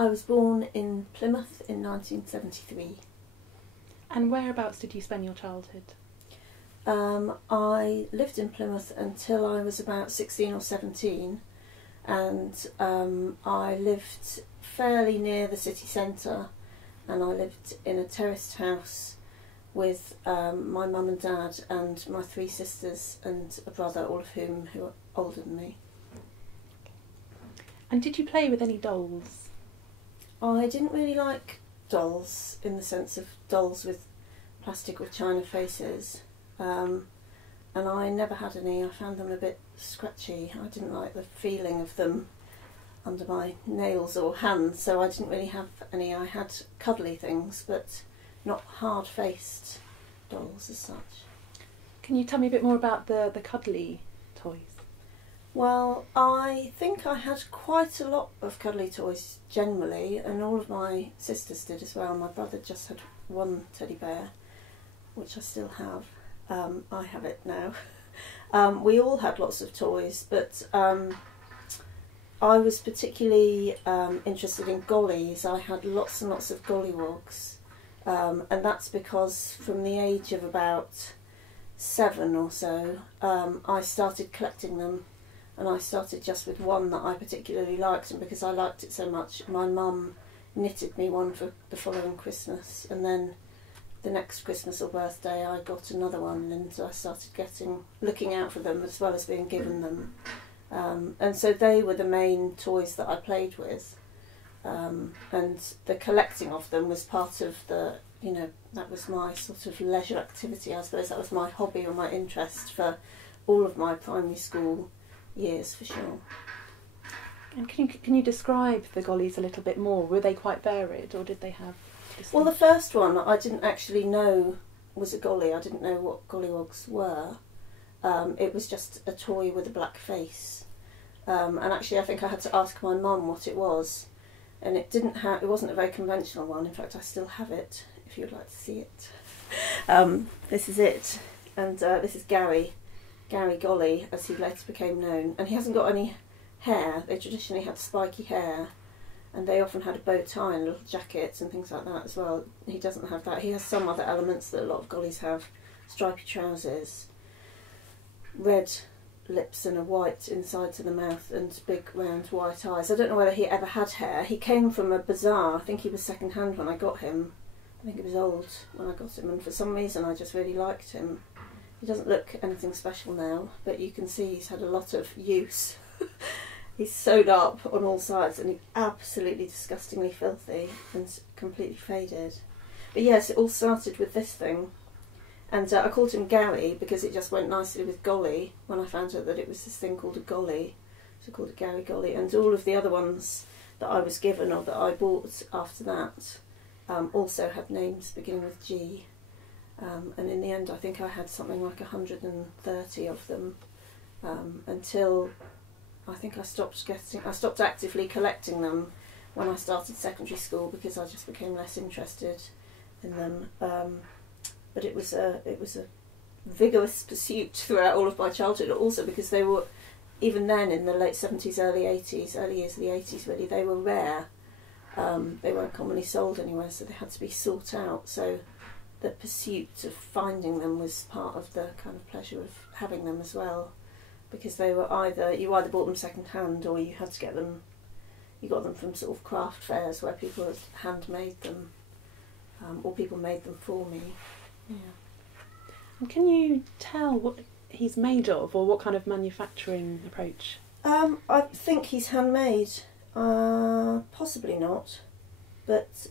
I was born in Plymouth in 1973. And whereabouts did you spend your childhood? I lived in Plymouth until I was about 16 or 17, and I lived fairly near the city centre, and I lived in a terraced house with my mum and dad and my 3 sisters and a brother, all of whom who are older than me. And did you play with any dolls? I didn't really like dolls in the sense of dolls with plastic or china faces, and I never had any. I found them a bit scratchy. I didn't like the feeling of them under my nails or hands, so I didn't really have any. I had cuddly things, but not hard-faced dolls as such. Can you tell me a bit more about the cuddly toys? Well, I think I had quite a lot of cuddly toys generally, and all of my sisters did as well. My brother just had one teddy bear, which I still have. I have it now. We all had lots of toys, but I was particularly interested in gollies. I had lots and lots of gollywogs, and that's because from the age of about 7 or so, I started collecting them. And I started just with one that I particularly liked, and because I liked it so much, my mum knitted me one for the following Christmas, and then the next Christmas or birthday I got another one, and so I started looking out for them as well as being given them. And so they were the main toys that I played with, and the collecting of them was part of that was my sort of leisure activity, I suppose. That was my hobby or my interest for all of my primary school years, for sure. And can you describe the gollies a little bit more? Were they quite varied, or did they have distinct... Well, the first one I didn't actually know was a golly. I didn't know what gollywogs were. It was just a toy with a black face, and actually I think I had to ask my mum what it was, and it wasn't a very conventional one. In fact, I still have it if you'd like to see it. This is it, and this is Gary Golly, as he later became known, and he hasn't got any hair. They traditionally had spiky hair, and they often had a bow tie and little jackets and things like that as well. He doesn't have that. He has some other elements that a lot of gollies have: stripy trousers, red lips and a white inside to the mouth, and big round white eyes. I don't know whether he ever had hair. He came from a bazaar. I think he was second hand when I got him. I think he was old when I got him, and for some reason I just really liked him. He doesn't look anything special now, but you can see he's had a lot of use. He's sewed up on all sides, and he's absolutely disgustingly filthy and completely faded. But yes, it all started with this thing, and I called him Gary because it just went nicely with golly when I found out that it was this thing called a golly. So I called it Gary Golly, and all of the other ones that I was given or that I bought after that also had names beginning with G. And in the end I think I had something like 130 of them, until I think I stopped actively collecting them when I started secondary school, because I just became less interested in them. But it was a vigorous pursuit throughout all of my childhood, also because they were, even then in the late 70s, early 80s, early years of the 80s really, they were rare. They weren't commonly sold anywhere, so they had to be sought out. So the pursuit of finding them was part of the kind of pleasure of having them as well, because they were you either bought them second hand, or you had to get them. You got them from sort of craft fairs where people had handmade them, or people made them for me. Yeah. And can you tell what he's made of, or what kind of manufacturing approach? I think he's handmade. Possibly not, but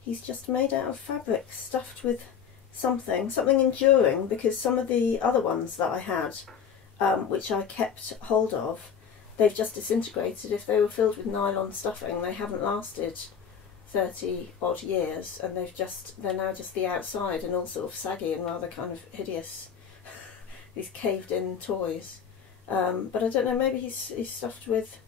he's just made out of fabric stuffed with something enduring, because some of the other ones that I had, which I kept hold of, they've just disintegrated. If they were filled with nylon stuffing, they haven't lasted 30 odd years, and they're now just the outside and all sort of saggy and rather kind of hideous. These caved in toys. But I don't know, maybe he's stuffed with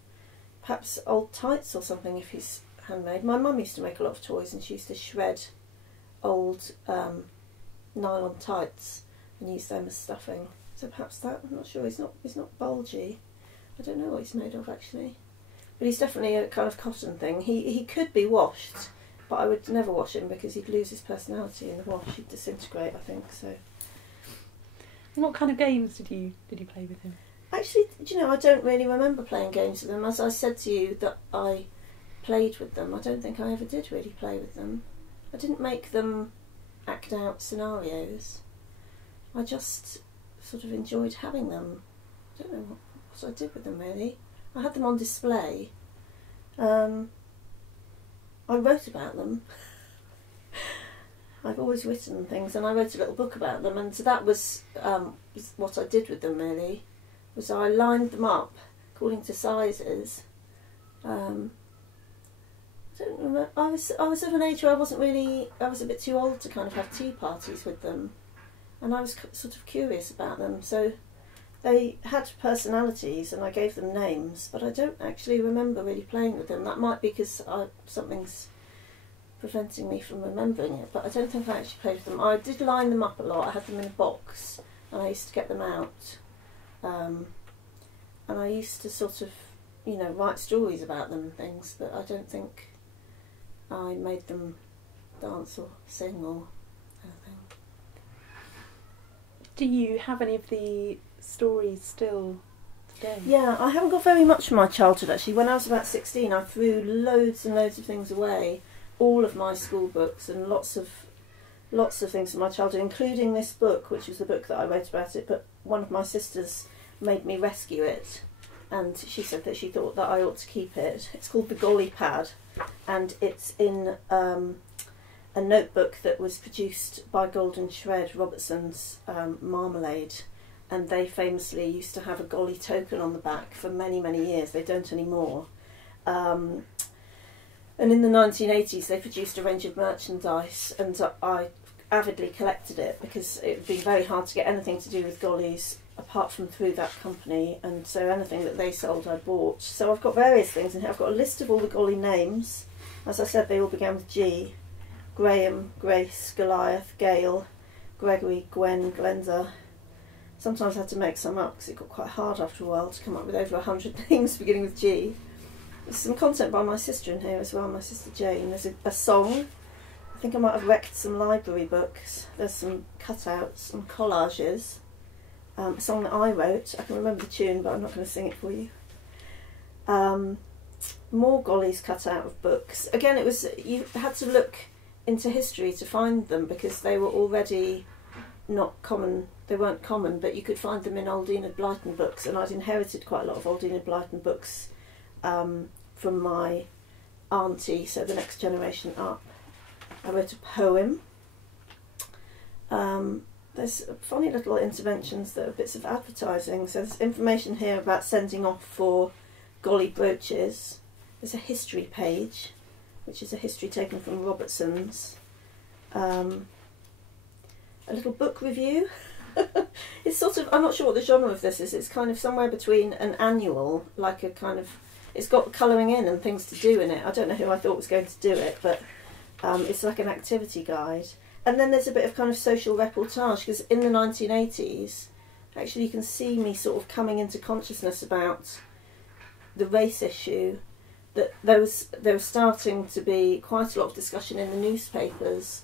perhaps old tights or something if he's handmade. My mum used to make a lot of toys, and she used to shred old nylon tights and use them as stuffing. So perhaps that, I'm not sure. He's not bulgy. I don't know what he's made of actually. But he's definitely a kind of cotton thing. He could be washed, but I would never wash him because he'd lose his personality in the wash. He'd disintegrate, I think. So. And what kind of games did you play with him? Actually, do you know, I don't really remember playing games with them. As I said to you that I played with them, I don't think I ever did really play with them. I didn't make them act out scenarios. I just sort of enjoyed having them. I don't know what I did with them really. I had them on display. I wrote about them. I've always written things, and I wrote a little book about them, and so that was what I did with them really. Was I lined them up according to sizes. I don't remember. I was of an age where I was a bit too old to kind of have tea parties with them, and I was sort of curious about them. So they had personalities, and I gave them names, but I don't actually remember really playing with them. That might be because something's preventing me from remembering it, but I don't think I actually played with them. I did line them up a lot. I had them in a box, and I used to get them out. And I used to sort of, write stories about them and things, but I don't think I made them dance or sing or anything. Do you have any of the stories still today? Yeah, I haven't got very much from my childhood actually. When I was about 16, I threw loads and loads of things away, all of my school books and lots of things from my childhood, including this book, which was the book that I wrote about it, but one of my sisters made me rescue it, and she said that she thought that I ought to keep it. It's called The Golly Pad, and it's in a notebook that was produced by Golden Shred, Robertson's Marmalade, and they famously used to have a golly token on the back for many, many years. They don't anymore. And in the 1980s they produced a range of merchandise, and I avidly collected it because it would be very hard to get anything to do with gollies apart from through that company, and so anything that they sold I bought. So I've got various things in here. I've got a list of all the golly names. As I said, they all began with G. Graham, Grace, Goliath, Gail, Gregory, Gwen, Glenda. Sometimes I had to make some up because it got quite hard after a while to come up with over 100 names beginning with G. There's some content by my sister in here as well, my sister Jane. There's a song. I think I might have wrecked some library books. There's some cutouts, some collages. A song that I wrote. I can remember the tune, but I'm not going to sing it for you. More gollies cut out of books. Again, it was, you had to look into history to find them because they were already not common. They weren't common, but you could find them in old Enid Blyton books, and I'd inherited quite a lot of old Enid Blyton books from my auntie, so the next generation up. I wrote a poem. There's funny little interventions that are bits of advertising. So there's information here about sending off for golly brooches. There's a history page, which is a history taken from Robertson's. A little book review. It's sort of, I'm not sure what the genre of this is. It's kind of somewhere between an annual, like a kind of, it's got colouring in and things to do in it. I don't know who I thought was going to do it, but it's like an activity guide. And then there's a bit of kind of social reportage, because in the 1980s, actually you can see me sort of coming into consciousness about the race issue, that there was starting to be quite a lot of discussion in the newspapers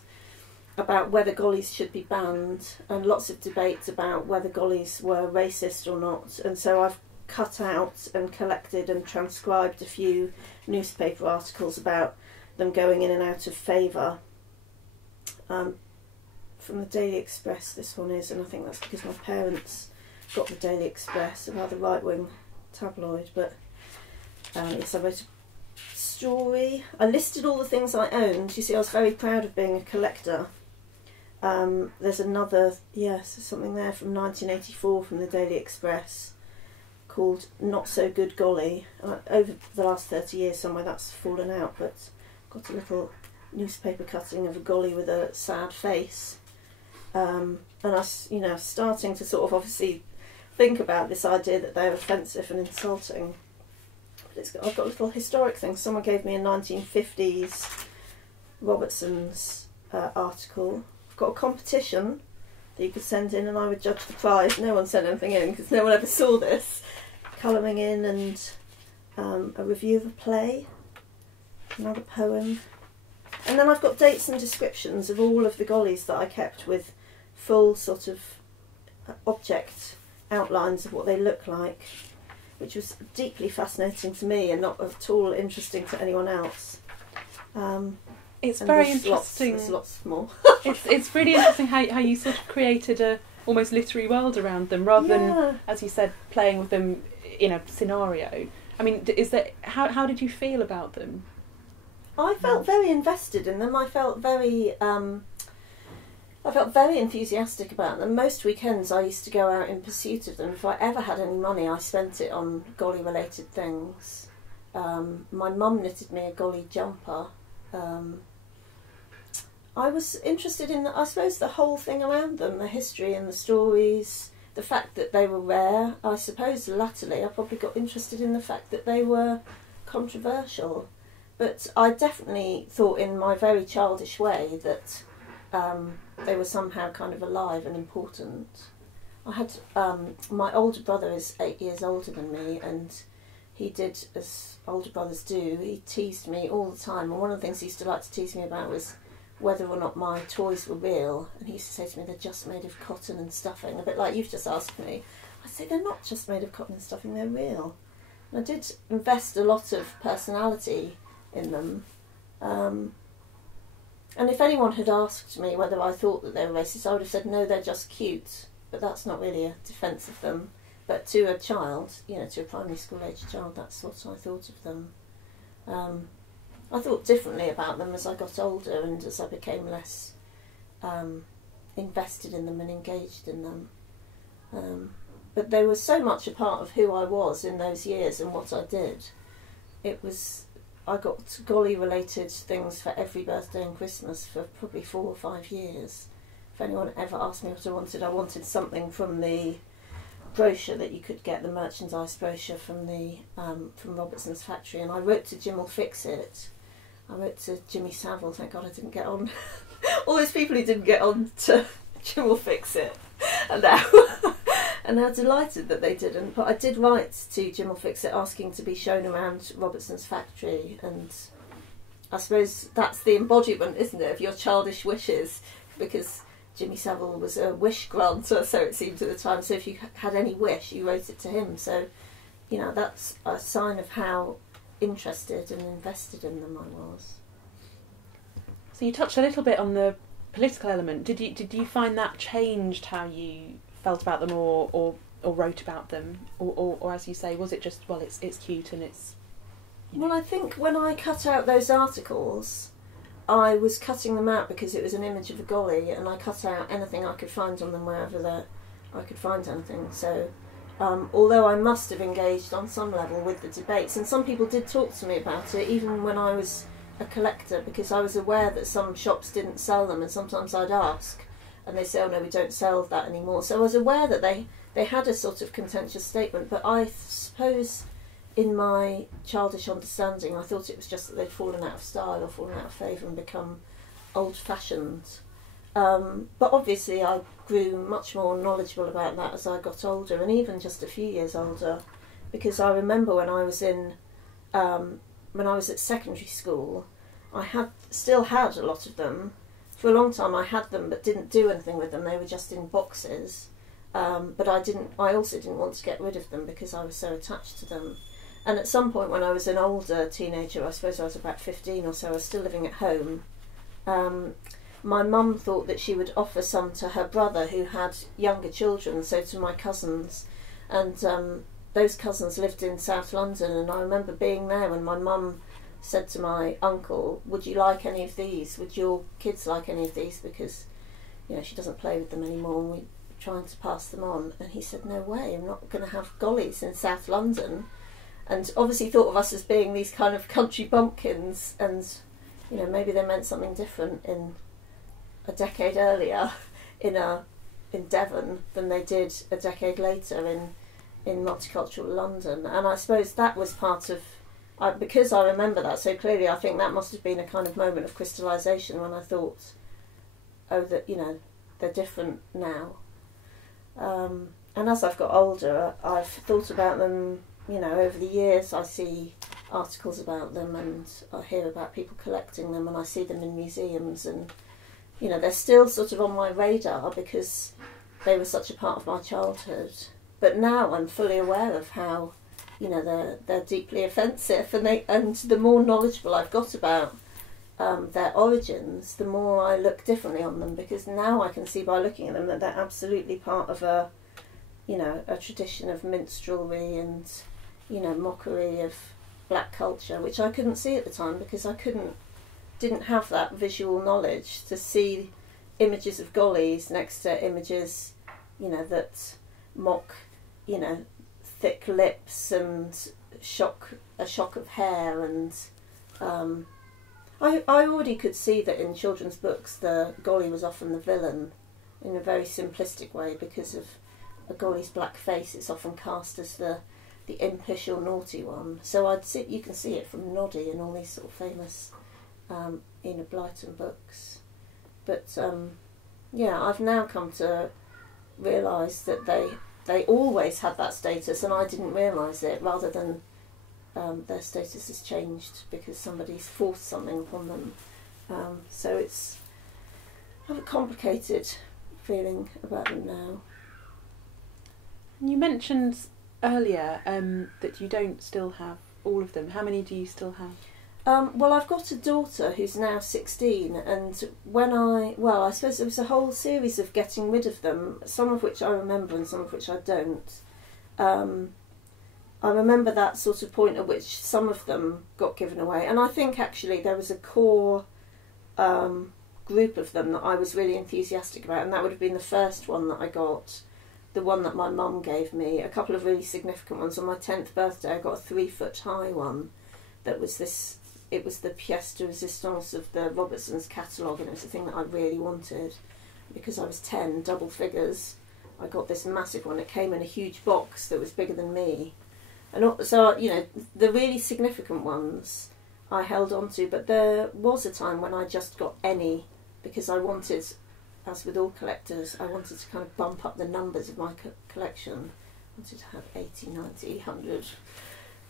about whether gollies should be banned, and lots of debates about whether gollies were racist or not. And so I've cut out and collected and transcribed a few newspaper articles about them going in and out of favour. From the Daily Express this one is, and I think that's because my parents got the Daily Express, a rather right-wing tabloid, but yes, I wrote a story. I listed all the things I owned. You see, I was very proud of being a collector. There's another, yes, there's something there from 1984 from the Daily Express called Not So Good Golly. Over the last 30 years somewhere that's fallen out, but got a little newspaper cutting of a golly with a sad face. And I, starting to sort of obviously think about this idea that they're offensive and insulting. But I've got little historic things. Someone gave me a 1950s Robertson's article. I've got a competition that you could send in and I would judge the prize. No one sent anything in because no one ever saw this. Colouring in and a review of a play, another poem, and then I've got dates and descriptions of all of the gollies that I kept with full sort of object outlines of what they look like, which was deeply fascinating to me and not at all interesting to anyone else. It's very interesting. There's lots more. it's really interesting how you sort of created a almost literary world around them, rather than, as you said, playing with them in a scenario. I mean, how did you feel about them? I felt very invested in them. I felt very enthusiastic about them. Most weekends I used to go out in pursuit of them. If I ever had any money, I spent it on golly-related things. My mum knitted me a golly jumper. I was interested in, I suppose, the whole thing around them, the history and the stories, the fact that they were rare. I suppose latterly I probably got interested in the fact that they were controversial. But I definitely thought in my very childish way that they were somehow kind of alive and important. I had, my older brother is 8 years older than me, and he did, as older brothers do, he teased me all the time. And one of the things he used to like to tease me about was whether or not my toys were real. And he used to say to me, they're just made of cotton and stuffing, a bit like you've just asked me. I'd say, they're not just made of cotton and stuffing, they're real. And I did invest a lot of personality in them. And if anyone had asked me whether I thought that they were racist, I would have said, no, they're just cute. But that's not really a defence of them. But to a child, to a primary school age child, that's what I thought of them. I thought differently about them as I got older and as I became less invested in them and engaged in them. But they were so much a part of who I was in those years and what I did. I got golly-related things for every birthday and Christmas for probably 4 or 5 years. If anyone ever asked me what I wanted something from the brochure that you could get, the merchandise brochure from from Robertson's factory, and I wrote to Jim will fix it. I wrote to Jimmy Savile, thank God I didn't get on. All those people who didn't get on to Jim will fix it, and how delighted that they didn't. But I did write to Jim will fix it asking to be shown around Robertson's factory, and I suppose that's the embodiment, isn't it, of your childish wishes, because Jimmy Savile was a wish granter, so it seemed at the time. So if you had any wish, you wrote it to him. So, that's a sign of how interested and invested in them I was. So you touched a little bit on the political element. Did you find that changed how you felt about them or wrote about them? Or as you say, was it just, well, it's cute and it's... Well, I think when I cut out those articles, I was cutting them out because it was an image of a golly, and I cut out anything I could find on them wherever I could find anything. So, although I must have engaged on some level with the debates, and some people did talk to me about it, even when I was a collector, because I was aware that some shops didn't sell them, and sometimes I'd ask, and they say, oh no, we don't sell that anymore. So I was aware that they had a sort of contentious statement, but I suppose in my childish understanding, I thought it was just that they'd fallen out of style or fallen out of favour and become old-fashioned. But obviously I grew much more knowledgeable about that as I got older, and even just a few years older, because I remember when I was at secondary school, I still had a lot of them. For a long time I had them but didn't do anything with them. They were just in boxes. But I also didn't want to get rid of them because I was so attached to them. And at some point when I was an older teenager, I suppose I was about 15 or so, I was still living at home, my mum thought that she would offer some to her brother who had younger children, so to my cousins. And those cousins lived in South London, and I remember being there when my mum said to my uncle, would you like any of these? Would your kids like any of these? Because, she doesn't play with them anymore and we're trying to pass them on. And he said, no way, I'm not going to have gollies in South London. And obviously thought of us as being these kind of country bumpkins, and maybe they meant something different in a decade earlier in Devon than they did a decade later in multicultural London. And I suppose that was part of, because I remember that so clearly, I think that must have been a kind of moment of crystallisation when I thought, oh, that they're different now. And as I've got older, I've thought about them you know, over the years I see articles about them, and I hear about people collecting them, and I see them in museums, and you know, they're still sort of on my radar because they were such a part of my childhood. But now I'm fully aware of how, you know, they're deeply offensive, and the more knowledgeable I've got about their origins, the more I look differently on them, because now I can see by looking at them that they're absolutely part of a, you know, a tradition of minstrelsy and, you know, mockery of black culture, which I couldn't see at the time because I didn't have that visual knowledge to see images of gollies next to images, you know, that mock, you know, thick lips and a shock of hair, and I already could see that in children's books the golly was often the villain in a very simplistic way because of a golly's black face. It's often cast as the impish or naughty one. So you can see it from Noddy and all these sort of famous Brighton books. But yeah, I've now come to realise that they always had that status, and I didn't realise it, rather than their status has changed because somebody's forced something upon them. So I have a complicated feeling about them now. You mentioned earlier that you don't still have all of them. How many do you still have? Well, I've got a daughter who's now 16, and I suppose there was a whole series of getting rid of them, some of which I remember and some of which I don't. I remember that sort of point at which some of them got given away, and I think actually there was a core group of them that I was really enthusiastic about, and that would have been the first one that I got, the one that my mum gave me, a couple of really significant ones. On my 10th birthday I got a 3-foot high one that was this. It was the pièce de résistance of the Robertsons catalogue, and it was the thing that I really wanted because I was 10, double figures. I got this massive one. It came in a huge box that was bigger than me. And so, you know, the really significant ones I held on to, but there was a time when I just got any because I wanted, as with all collectors, I wanted to kind of bump up the numbers of my collection. I wanted to have 80, 90, 100.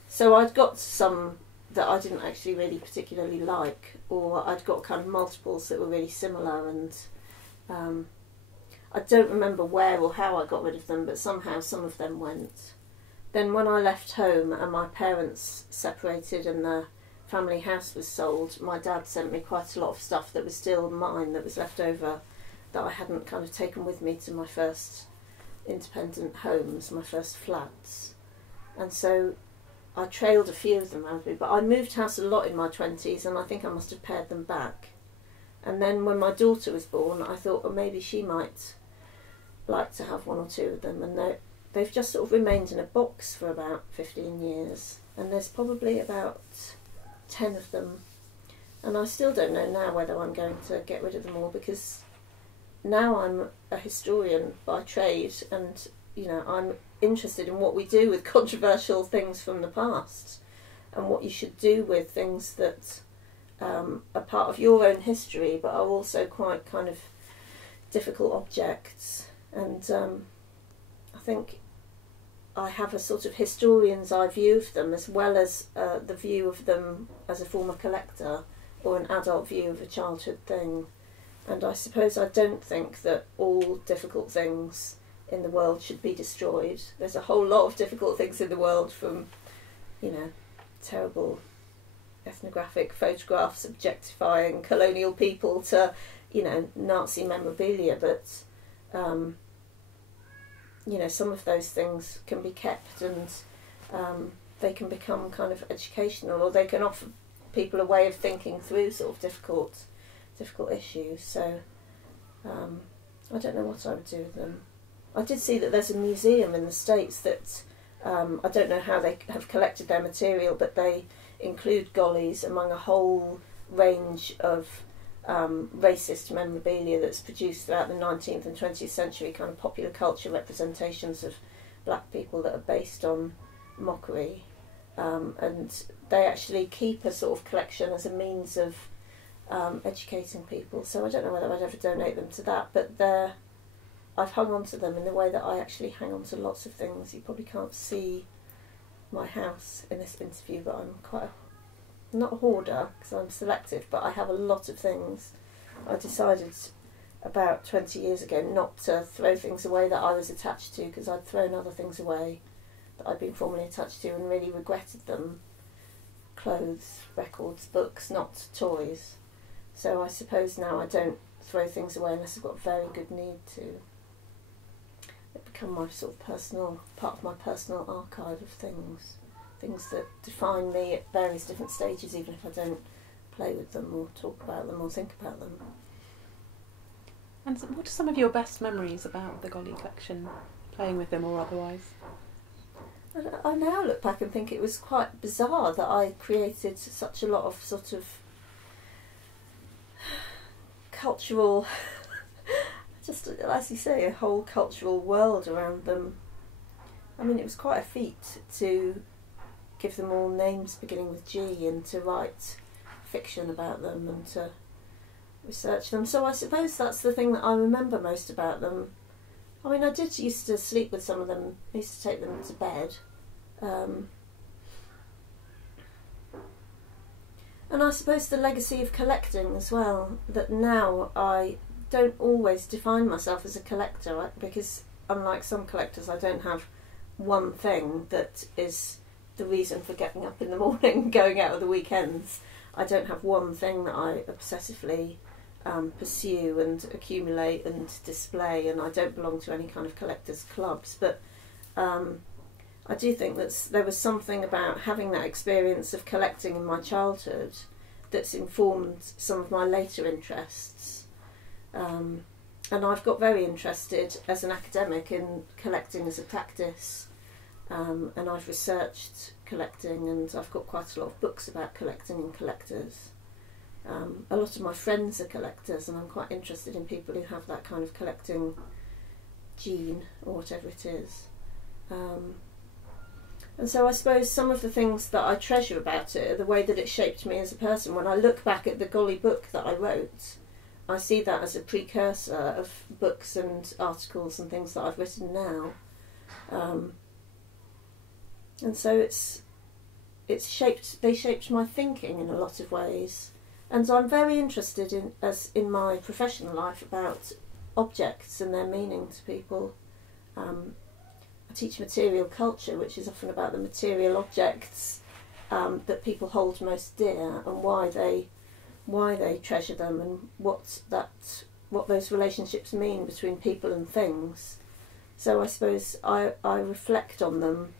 So I'd got some that I didn't actually really particularly like, or I'd got kind of multiples that were really similar, and I don't remember where or how I got rid of them, but somehow some of them went. Then when I left home and my parents separated and the family house was sold, my dad sent me quite a lot of stuff that was still mine, that was left over, that I hadn't kind of taken with me to my first independent homes, my first flats. And so I trailed a few of them around me, but I moved house a lot in my 20s, and I think I must have pared them back. And then when my daughter was born, I thought, well, maybe she might like to have one or two of them, and they've just sort of remained in a box for about 15 years, and there's probably about 10 of them, and I still don't know now whether I'm going to get rid of them all, because now I'm a historian by trade, and you know, I'm interested in what we do with controversial things from the past, and what you should do with things that are part of your own history but are also quite kind of difficult objects. And I think I have a sort of historian's eye view of them, as well as the view of them as a former collector or an adult view of a childhood thing. And I suppose I don't think that all difficult things in the world should be destroyed. There's a whole lot of difficult things in the world, from, you know, terrible ethnographic photographs objectifying colonial people to, you know, Nazi memorabilia, but you know, some of those things can be kept, and they can become kind of educational, or they can offer people a way of thinking through sort of difficult issues. So I don't know what I would do with them. I did see that there's a museum in the States that I don't know how they have collected their material, but they include gollies among a whole range of racist memorabilia that's produced throughout the 19th and 20th century, kind of popular culture representations of black people that are based on mockery, and they actually keep a sort of collection as a means of educating people. So I don't know whether I'd ever donate them to that, but I've hung on to them in the way that I actually hang on to lots of things. You probably can't see my house in this interview, but I'm not a hoarder because I'm selective, but I have a lot of things. I decided about 20 years ago not to throw things away that I was attached to, because I'd thrown other things away that I'd been formerly attached to and really regretted them. Clothes, records, books, not toys. So I suppose now I don't throw things away unless I've got a very good need to. It become my sort of personal, part of my personal archive of things that define me at various different stages, even if I don't play with them or talk about them or think about them. And what are some of your best memories about the Golly collection, playing with them or otherwise? I now look back and think it was quite bizarre that I created such a lot of sort of cultural, just as you say, a whole cultural world around them. I mean, it was quite a feat to give them all names beginning with G and to write fiction about them and to research them. So I suppose that's the thing that I remember most about them. I mean, I did used to sleep with some of them. I used to take them to bed. And I suppose the legacy of collecting as well, that now I don't always define myself as a collector, because unlike some collectors I don't have one thing that is the reason for getting up in the morning and going out at the weekends. I don't have one thing that I obsessively pursue and accumulate and display, and I don't belong to any kind of collectors' clubs, but I do think that there was something about having that experience of collecting in my childhood that's informed some of my later interests. And I've got very interested as an academic in collecting as a practice, and I've researched collecting, and I've got quite a lot of books about collecting and collectors. A lot of my friends are collectors, and I'm quite interested in people who have that kind of collecting gene or whatever it is. And so I suppose some of the things that I treasure about it are the way that it shaped me as a person. When I look back at the Golly book that I wrote, I see that as a precursor of books and articles and things that I've written now. And so they shaped my thinking in a lot of ways. And so I'm very interested in my professional life about objects and their meaning to people. I teach material culture, which is often about the material objects that people hold most dear and why they treasure them, and what those relationships mean between people and things. So I suppose I reflect on them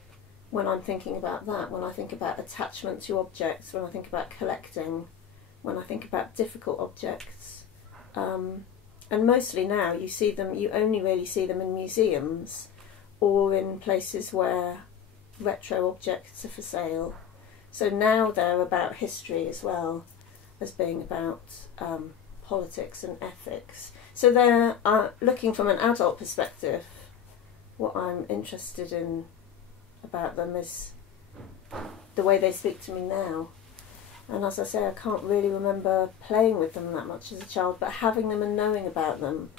when I'm thinking about that, when I think about attachment to objects, when I think about collecting, when I think about difficult objects. And mostly now you only really see them in museums or in places where retro objects are for sale. So now they're about history as well as being about politics and ethics. So they're looking from an adult perspective. What I'm interested in about them is the way they speak to me now. And as I say, I can't really remember playing with them that much as a child, but having them and knowing about them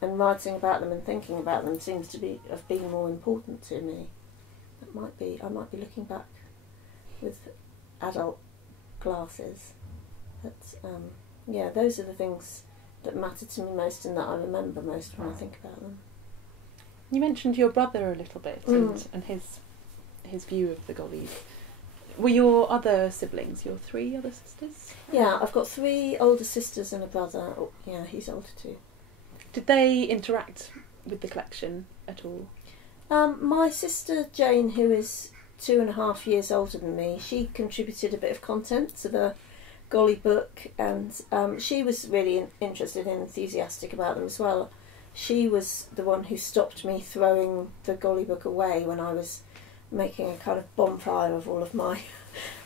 and writing about them and thinking about them seems to have been more important to me. I might be looking back with adult glasses. But yeah, those are the things that matter to me most and that I remember most when I think about them. You mentioned your brother a little bit and his view of the Gollies. Were your other siblings, your 3 other sisters? Yeah, I've got 3 older sisters and a brother. Oh, yeah, he's older too. Did they interact with the collection at all? My sister Jane, who is 2.5 years older than me, she contributed a bit of content to the Golly book, and she was really interested and enthusiastic about them as well. She was the one who stopped me throwing the Golly book away when I was making a kind of bonfire of all of my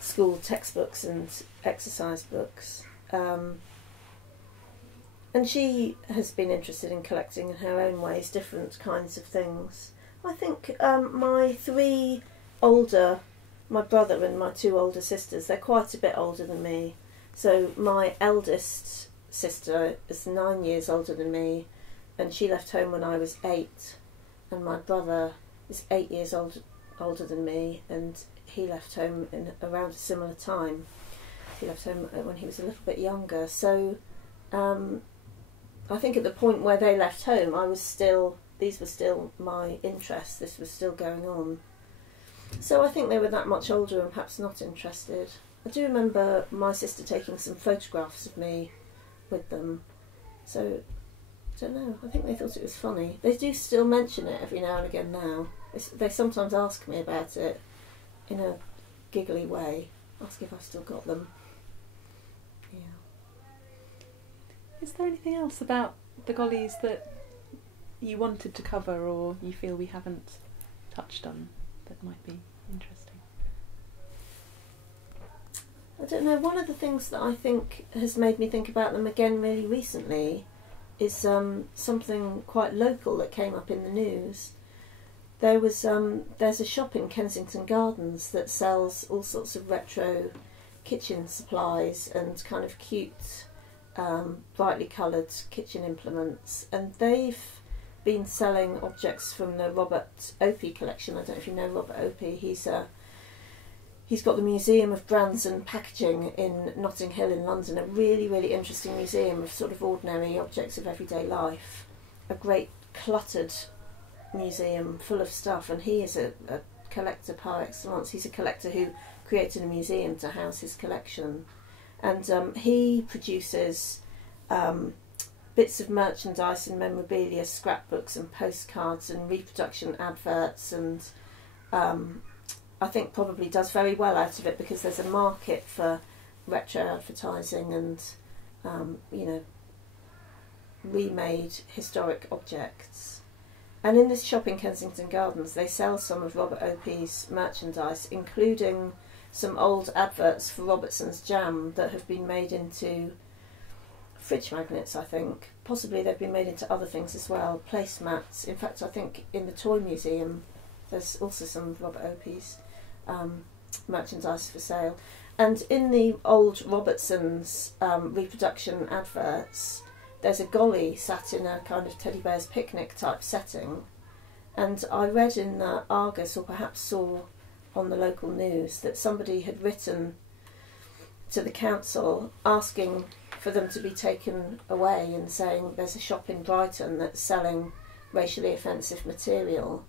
school textbooks and exercise books. And she has been interested in collecting in her own ways, different kinds of things. I think my brother and my 2 older sisters, they're quite a bit older than me. So my eldest sister is 9 years older than me, and she left home when I was 8, and my brother is 8 years older than me, and he left home in around a similar time. He left home when he was a little bit younger. So I think at the point where they left home, these were still my interests. This was still going on. So I think they were that much older and perhaps not interested. I do remember my sister taking some photographs of me with them. So, I don't know, I think they thought it was funny. They do still mention it every now and again now. They sometimes ask me about it in a giggly way, ask if I've still got them. Yeah. Is there anything else about the Gollies that you wanted to cover or you feel we haven't touched on that might be interesting? I don't know, one of the things that I think has made me think about them again really recently is something quite local that came up in the news. There's a shop in Kensington Gardens that sells all sorts of retro kitchen supplies and kind of cute, brightly coloured kitchen implements, and they've been selling objects from the Robert Opie collection. I don't know if you know Robert Opie. He's got the Museum of Brands and Packaging in Notting Hill in London, a really, really interesting museum of sort of ordinary objects of everyday life. A great cluttered museum full of stuff, and he is a collector par excellence. He's a collector who created a museum to house his collection. And he produces bits of merchandise and memorabilia, scrapbooks and postcards and reproduction adverts, and I think probably does very well out of it because there's a market for retro advertising and, remade historic objects. And in this shop in Kensington Gardens, they sell some of Robert Opie's merchandise, including some old adverts for Robertson's Jam that have been made into fridge magnets, I think. Possibly they've been made into other things as well, placemats. In fact, I think in the Toy Museum there's also some of Robert Opie's merchandise for sale. And in the old Robertson's reproduction adverts, there's a golly sat in a kind of teddy bear's picnic type setting. And I read in the Argus, or perhaps saw on the local news, that somebody had written to the council asking for them to be taken away and saying there's a shop in Brighton that's selling racially offensive material,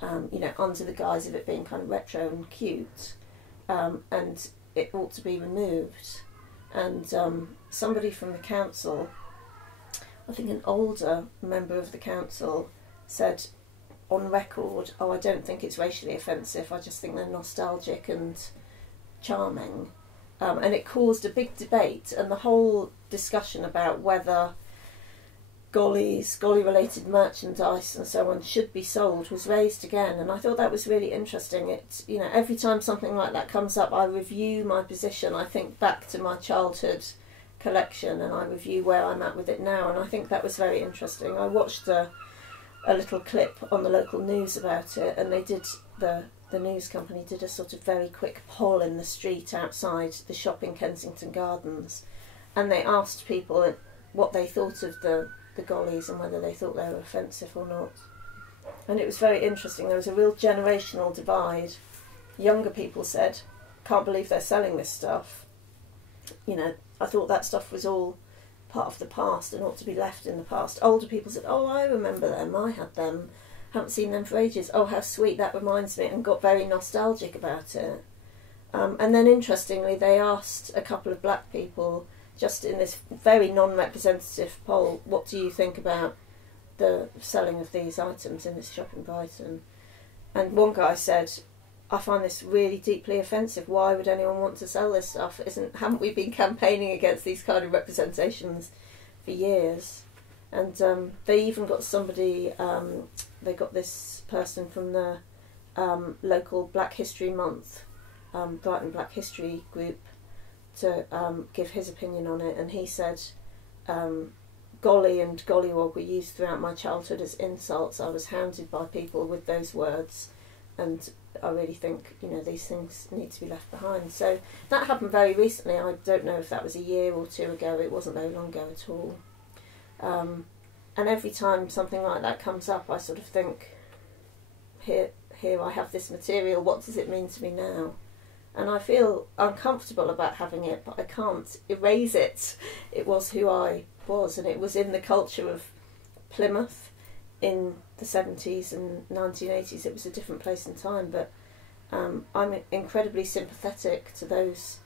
under the guise of it being kind of retro and cute, and it ought to be removed. And somebody from the council, I think an older member of the council, said on record, I don't think it's racially offensive, I just think they're nostalgic and charming. And it caused a big debate, and the whole discussion about whether golly-related merchandise and so on should be sold was raised again, and I thought that was really interesting. Every time something like that comes up, I review my position. I think back to my childhood collection and I review where I'm at with it now, and I think that was very interesting. I watched a little clip on the local news about it, and they did the news company did a sort of very quick poll in the street outside the shop in Kensington Gardens, and they asked people what they thought of the gollies and whether they thought they were offensive or not. And it was very interesting. There was a real generational divide. Younger people said, can't believe they're selling this stuff. I thought that stuff was all part of the past and ought to be left in the past. Older people said, I remember them, I had them, haven't seen them for ages, how sweet, that reminds me, and got very nostalgic about it. And then interestingly, they asked a couple of black people, just in this very non-representative poll, what do you think about the selling of these items in this shop in Brighton? And one guy said, I find this really deeply offensive. Why would anyone want to sell this stuff? Haven't we been campaigning against these kind of representations for years? And they even got somebody, they got this person from the local Black History Month, Brighton Black History group, to give his opinion on it, and he said, golly and gollywog were used throughout my childhood as insults. I was hounded by people with those words, and I really think these things need to be left behind. So that happened very recently. I don't know if that was a year or two ago. It wasn't very long ago at all. And every time something like that comes up, I sort of think, here here I have this material, what does it mean to me now? And I feel uncomfortable about having it, but I can't erase it. It was who I was, and it was in the culture of Plymouth in the 70s and 1980s. It was a different place and time, but I'm incredibly sympathetic to those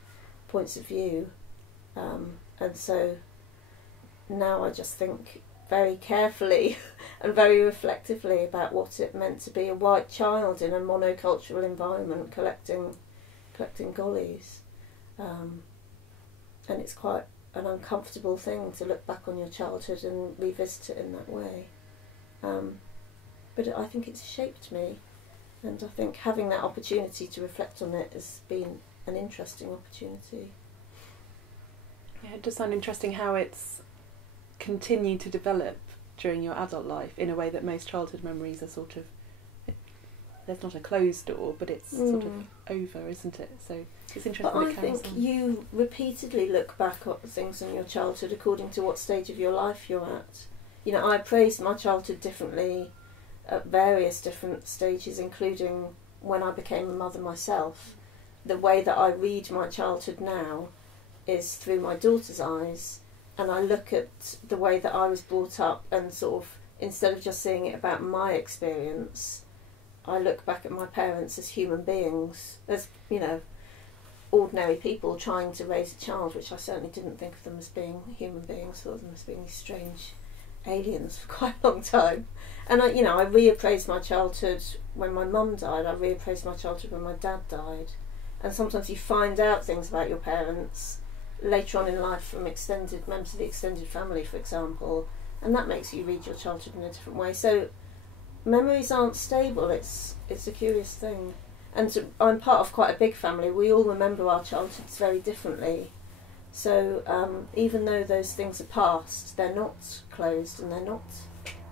points of view, and so now I just think very carefully and very reflectively about what it meant to be a white child in a monocultural environment collecting gollies, and it's quite an uncomfortable thing to look back on your childhood and revisit it in that way, but I think it's shaped me, and I think having that opportunity to reflect on it has been an interesting opportunity. Yeah, it does sound interesting how it's continued to develop during your adult life in a way that most childhood memories are sort of, there's not a closed door, but it's sort of over, isn't it? So it's interesting. But I think you repeatedly look back at things in your childhood according to what stage of your life you're at. You know, I appraised my childhood differently at various different stages, including when I became a mother myself. The way that I read my childhood now is through my daughter's eyes, and I look at the way that I was brought up, and sort of, instead of just seeing it about my experience, I look back at my parents as human beings, as, you know, ordinary people trying to raise a child, which I certainly didn't think of them as being human beings, thought of them as being these strange aliens for quite a long time. And I reappraised my childhood when my mum died, I reappraised my childhood when my dad died, and sometimes you find out things about your parents later on in life from extended members of the extended family, for example, and that makes you read your childhood in a different way. So memories aren't stable, it's a curious thing. And I'm part of quite a big family, we all remember our childhoods very differently. So even though those things are past, they're not closed and they're not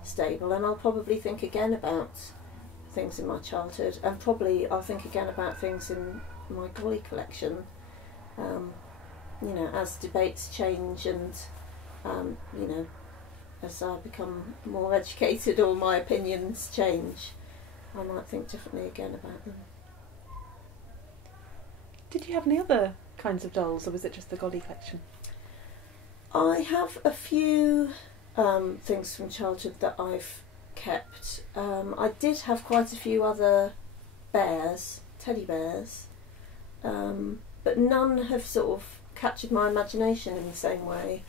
stable, and I'll probably think again about things in my childhood, and probably I'll think again about things in my golly collection, you know, as debates change and, you know, as I become more educated or my opinions change, I might think differently again about them. Did you have any other kinds of dolls, or was it just the golly collection? I have a few things from childhood that I've kept. I did have quite a few other bears, teddy bears, but none have sort of captured my imagination in the same way.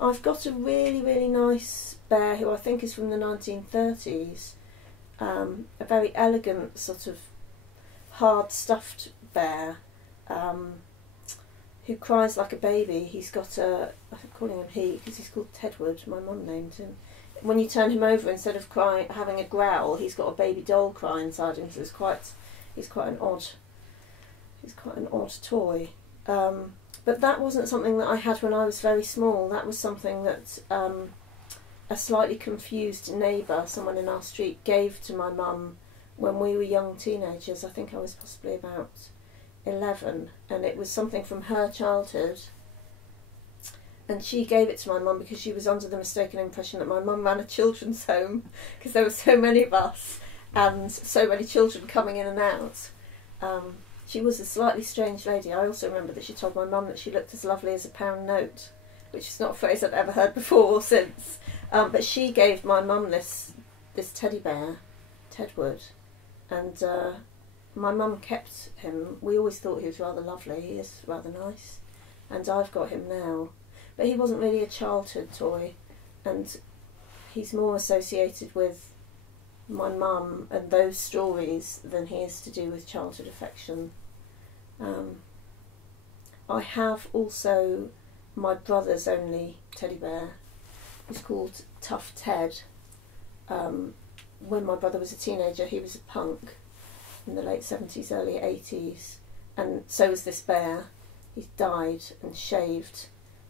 I've got a really, really nice bear who I think is from the 1930s, a very elegant sort of hard stuffed bear, who cries like a baby. He's got I'm calling him he because he's called Tedward, my mum named him. When you turn him over, instead of having a growl, he's got a baby doll cry inside him, so he's quite an odd toy. But that wasn't something that I had when I was very small. That was something that a slightly confused neighbour, someone in our street, gave to my mum when we were young teenagers. I think I was possibly about 11, and it was something from her childhood, and she gave it to my mum because she was under the mistaken impression that my mum ran a children's home because there were so many of us and so many children coming in and out. She was a slightly strange lady. I also remember that she told my mum that she looked as lovely as a £1 note, which is not a phrase I've ever heard before or since, but she gave my mum this teddy bear, Tedward, and my mum kept him. We always thought he was rather lovely. He is rather nice, and I've got him now. But he wasn't really a childhood toy, and he's more associated with my mum and those stories than he is to do with childhood affection. I have also my brother's only teddy bear. He's called Tough Ted. When my brother was a teenager, he was a punk in the late 70s, early 80s, and so was this bear. He died and shaved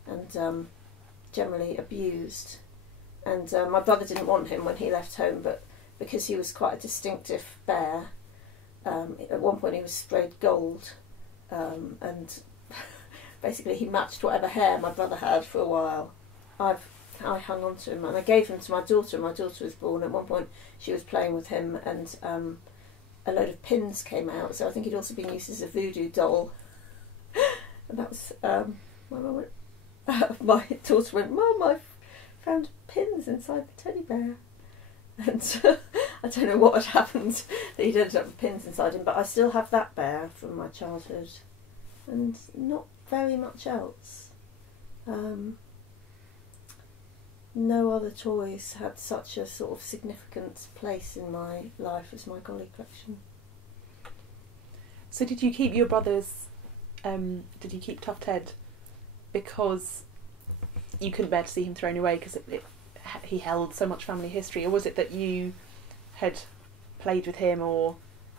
and generally abused, and my brother didn't want him when he left home, but because he was quite a distinctive bear, at one point he was sprayed gold, and basically he matched whatever hair my brother had for a while. I hung on to him, and I gave him to my daughter, and my daughter was born. At one point she was playing with him, and a load of pins came out, so I think he'd also been used as a voodoo doll. And that was, my mum went, my daughter went, "Mum, I've found pins inside the teddy bear." And I don't know what had happened that he'd ended up with pins inside him, but I still have that bear from my childhood, and not very much else. No other toys had such a sort of significant place in my life as my Golly collection. So did you keep your brother's, did you keep Tuft Head because you couldn't bear to see him thrown away because he held so much family history, or was it that you had played with him or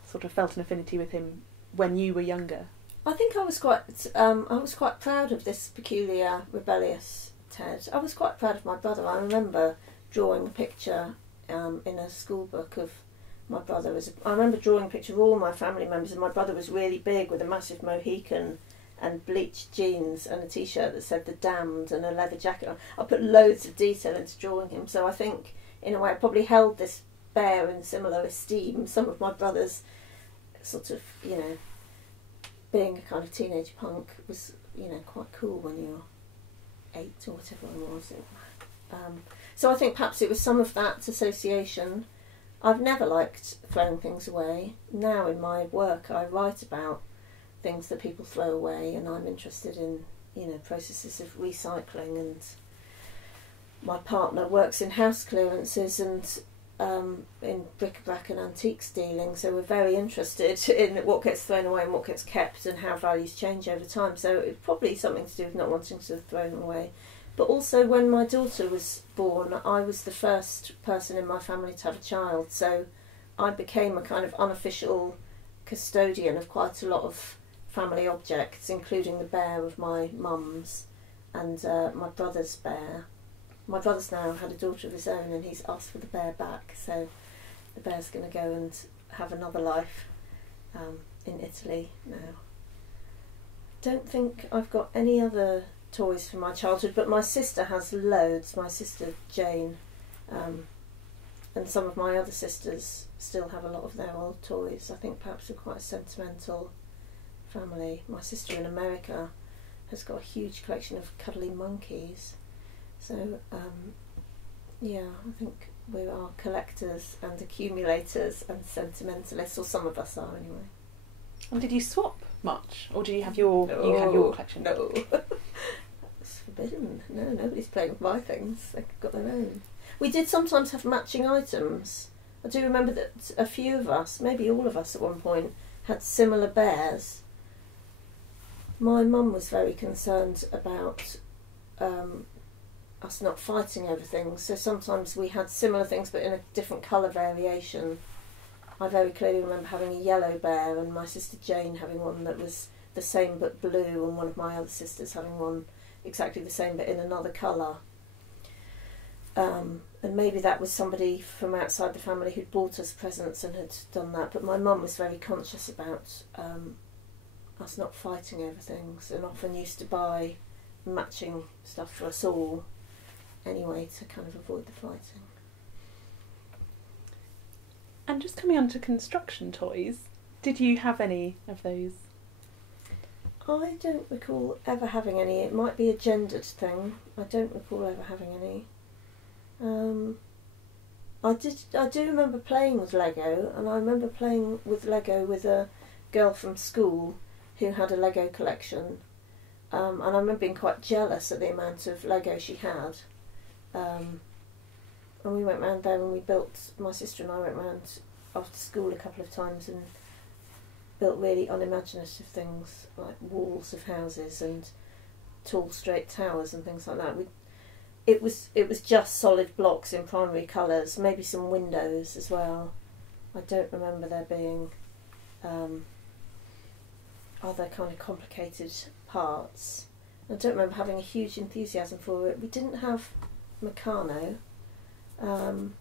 sort of felt an affinity with him when you were younger? I think I was quite proud of this peculiar, rebellious Ted. I was quite proud of my brother. I remember drawing a picture in a school book of my brother. I remember drawing a picture of all my family members, and my brother was really big with a massive Mohican and bleached jeans and a t-shirt that said "The Damned" and a leather jacket on. I put loads of detail into drawing him, so I think in a way I probably held this bear in similar esteem. Some of my brothers sort of, you know, being a kind of teenage punk was, you know, quite cool when you're 8 or whatever I was. So I think perhaps it was some of that association. I've never liked throwing things away. Now in my work I write about things that people throw away, and I'm interested in, you know, processes of recycling, and my partner works in house clearances and in bric-a-brac and antiques dealing, so we're very interested in what gets thrown away and what gets kept and how values change over time. So it's probably something to do with not wanting to throw them away. But also when my daughter was born, I was the first person in my family to have a child, so I became a kind of unofficial custodian of quite a lot of family objects, including the bear of my mum's and my brother's bear. My brother's now had a daughter of his own, and he's asked for the bear back, so the bear's going to go and have another life in Italy now. Don't think I've got any other toys from my childhood, but my sister has loads. My sister Jane, and some of my other sisters still have a lot of their old toys. I think perhaps we're quite a sentimental family. My sister in America has got a huge collection of cuddly monkeys. So, yeah, I think we are collectors and accumulators and sentimentalists, or some of us are anyway. And did you swap much, or do you have your you have your collection? No, it's forbidden. No, nobody's playing with my things. They've got their own. We did sometimes have matching items. I do remember that a few of us, maybe all of us at one point, had similar bears. My mum was very concerned about us not fighting over things, so sometimes we had similar things but in a different colour variation. I very clearly remember having a yellow bear and my sister Jane having one that was the same but blue, and one of my other sisters having one exactly the same but in another colour. And maybe that was somebody from outside the family who'd bought us presents and had done that, but my mum was very conscious about us not fighting over things, and often used to buy matching stuff for us all anyway to kind of avoid the fighting. And just coming on to construction toys, did you have any of those? I don't recall ever having any. It might be a gendered thing. I don't recall ever having any. I do remember playing with Lego, and I remember playing with Lego with a girl from school who had a Lego collection, and I remember being quite jealous at the amount of Lego she had. And we went round there and we built, my sister and I went round after school a couple of times and built really unimaginative things like walls of houses and tall straight towers and things like that. It was just solid blocks in primary colours, maybe some windows as well. I don't remember there being other kind of complicated parts. I don't remember having a huge enthusiasm for it. We didn't have Meccano, and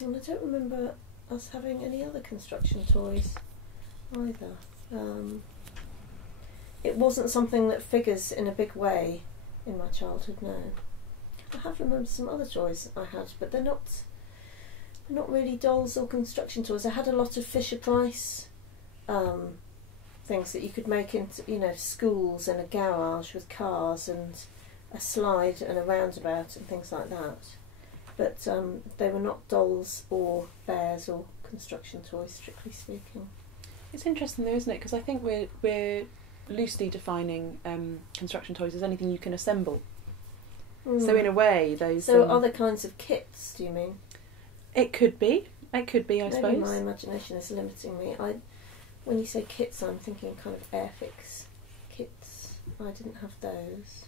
I don't remember us having any other construction toys either. It wasn't something that figures in a big way in my childhood, no. I have remembered some other toys I had, but they're Not really dolls or construction toys. I had a lot of Fisher-Price things that you could make into, you know, schools and a garage with cars and a slide and a roundabout and things like that. But they were not dolls or bears or construction toys, strictly speaking. It's interesting though, isn't it? Because I think we're loosely defining construction toys as anything you can assemble. So in a way, those... So other kinds of kits, do you mean? It could be, I Maybe suppose. My imagination is limiting me. When you say kits, I'm thinking kind of Airfix kits. I didn't have those.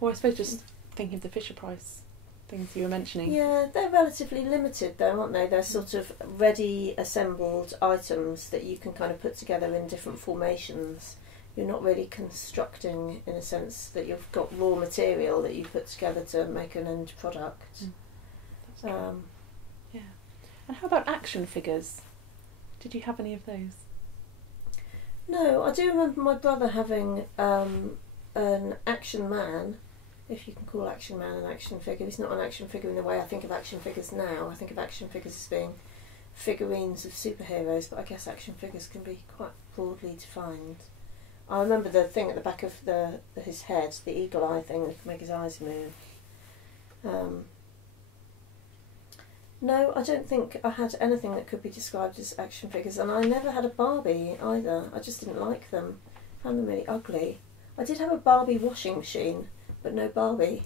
Or I suppose just thinking of the Fisher-Price things you were mentioning. Yeah, they're relatively limited though, aren't they? They're sort of ready assembled items that you can kind of put together in different formations. You're not really constructing in a sense that you've got raw material that you put together to make an end product. Yeah. And how about action figures? Did you have any of those? No, I do remember my brother having an Action Man, if you can call Action Man an action figure. He's not an action figure in the way I think of action figures now. I think of action figures as being figurines of superheroes, but I guess action figures can be quite broadly defined. I remember the thing at the back of his head, the eagle eye thing that could make his eyes move. No, I don't think I had anything that could be described as action figures, and I never had a Barbie either. I just didn't like them. I found them really ugly. I did have a Barbie washing machine, but no Barbie.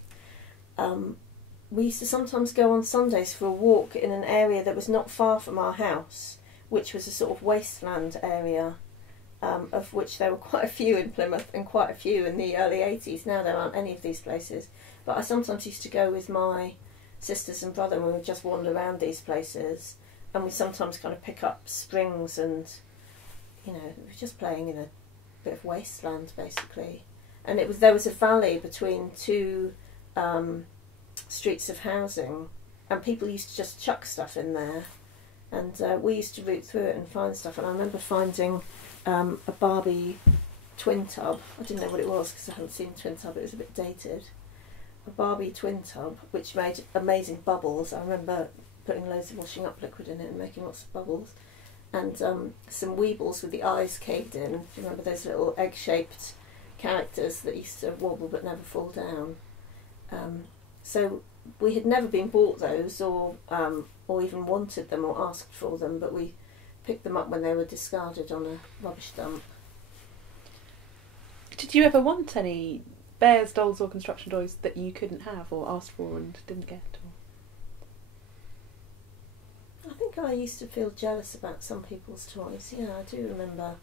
We used to sometimes go on Sundays for a walk in an area that was not far from our house, which was a sort of wasteland area, of which there were quite a few in Plymouth and quite a few in the early 80s. Now there aren't any of these places. But I sometimes used to go with my sisters and brother and we would just wander around these places, and we sometimes kind of pick up springs and, you know, we were just playing in a bit of wasteland basically. And there was a valley between two streets of housing, and people used to just chuck stuff in there, and we used to root through it and find stuff. And I remember finding a Barbie twin tub. I didn't know what it was because I hadn't seen twin tub, it was a bit dated. A Barbie twin tub which made amazing bubbles. I remember putting loads of washing up liquid in it and making lots of bubbles, and some Weebles with the eyes caved in. Do you remember those little egg-shaped characters that used to wobble but never fall down? So we had never been bought those or even wanted them or asked for them, but we picked them up when they were discarded on a rubbish dump. Did you ever want any bears, dolls or construction toys that you couldn't have or asked for and didn't get? Or? I think I used to feel jealous about some people's toys. Yeah, I do remember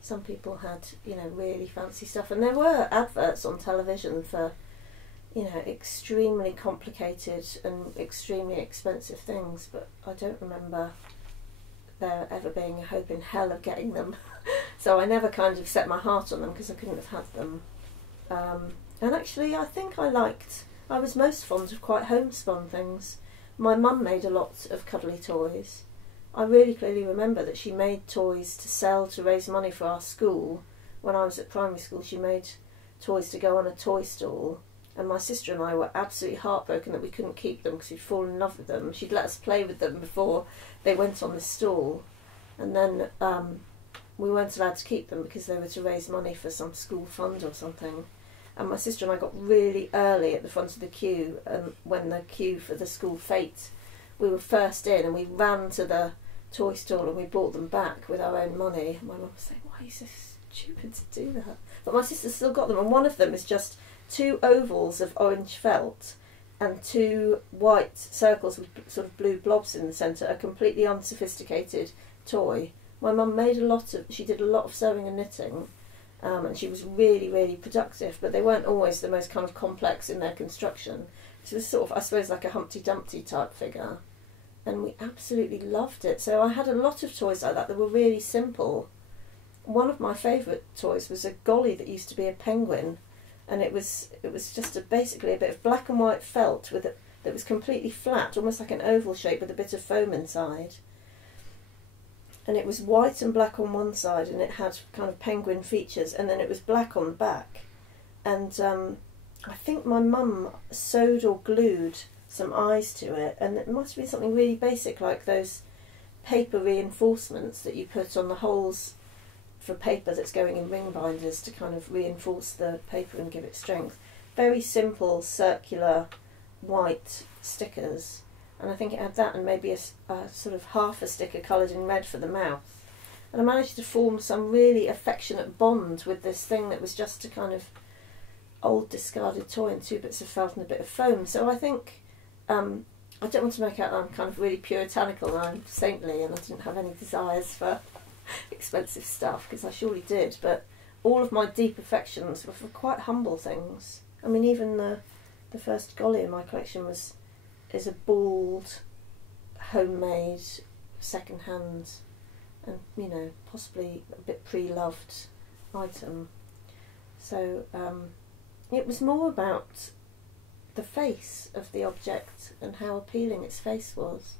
some people had, you know, really fancy stuff, and there were adverts on television for, you know, extremely complicated and extremely expensive things, but I don't remember there ever being a hope in hell of getting them. So I never kind of set my heart on them because I couldn't have had them. And actually I think I was most fond of quite homespun things. My mum made a lot of cuddly toys. I really clearly remember that she made toys to sell to raise money for our school. When I was at primary school, she made toys to go on a toy stall, and my sister and I were absolutely heartbroken that we couldn't keep them because we'd fallen in love with them. She'd let us play with them before they went on the stall, and then we weren't allowed to keep them because they were to raise money for some school fund or something. And my sister and I got really early at the front of the queue, and when the queue for the school fete, we were first in, and we ran to the toy stall and we bought them back with our own money. My mum was saying, why are you so stupid to do that? But my sister still got them, and one of them is just 2 ovals of orange felt and 2 white circles with sort of blue blobs in the centre, a completely unsophisticated toy. My mum she did a lot of sewing and knitting, and she was really, really productive, but they weren't always the most kind of complex in their construction. She was sort of, I suppose, like a Humpty Dumpty type figure, and we absolutely loved it. So I had a lot of toys like that were really simple. One of my favourite toys was a golly that used to be a penguin, and it was just basically a bit of black and white felt that was completely flat, almost like an oval shape with a bit of foam inside. And it was white and black on one side, and it had kind of penguin features, and then it was black on the back. And I think my mum sewed or glued some eyes to it, and it must have been something really basic like those paper reinforcements that you put on the holes for paper that's going in ring binders to kind of reinforce the paper and give it strength. Very simple circular white stickers, and I think it had that and maybe a sort of half a sticker coloured in red for the mouth. And I managed to form some really affectionate bond with this thing that was just a kind of old discarded toy and 2 bits of felt and a bit of foam. So I think, I don't want to make out that I'm kind of really puritanical and I'm saintly and I didn't have any desires for expensive stuff, because I surely did, but all of my deep affections were for quite humble things. I mean, even the first Golly in my collection is a bald, homemade, second-hand, and, you know, possibly a bit pre-loved item. So it was more about the face of the object and how appealing its face was,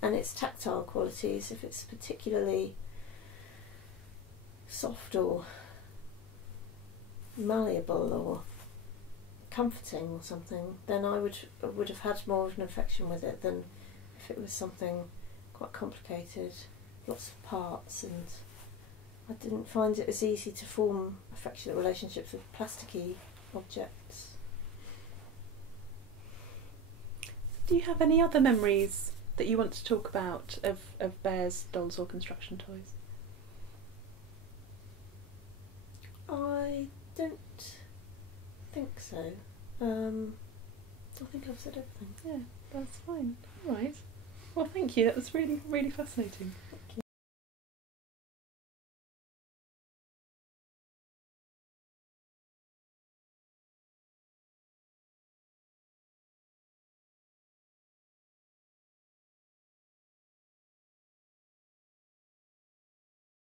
and its tactile qualities. If it's particularly soft or malleable or comforting or something, then I would have had more of an affection with it than if it was something quite complicated, lots of parts, and I didn't find it as easy to form affectionate relationships with plasticky objects. Do you have any other memories that you want to talk about of Bear's dolls or construction toys? I don't think so. I think I've said everything. Yeah, that's fine. All right. Well, thank you. That was really, really fascinating.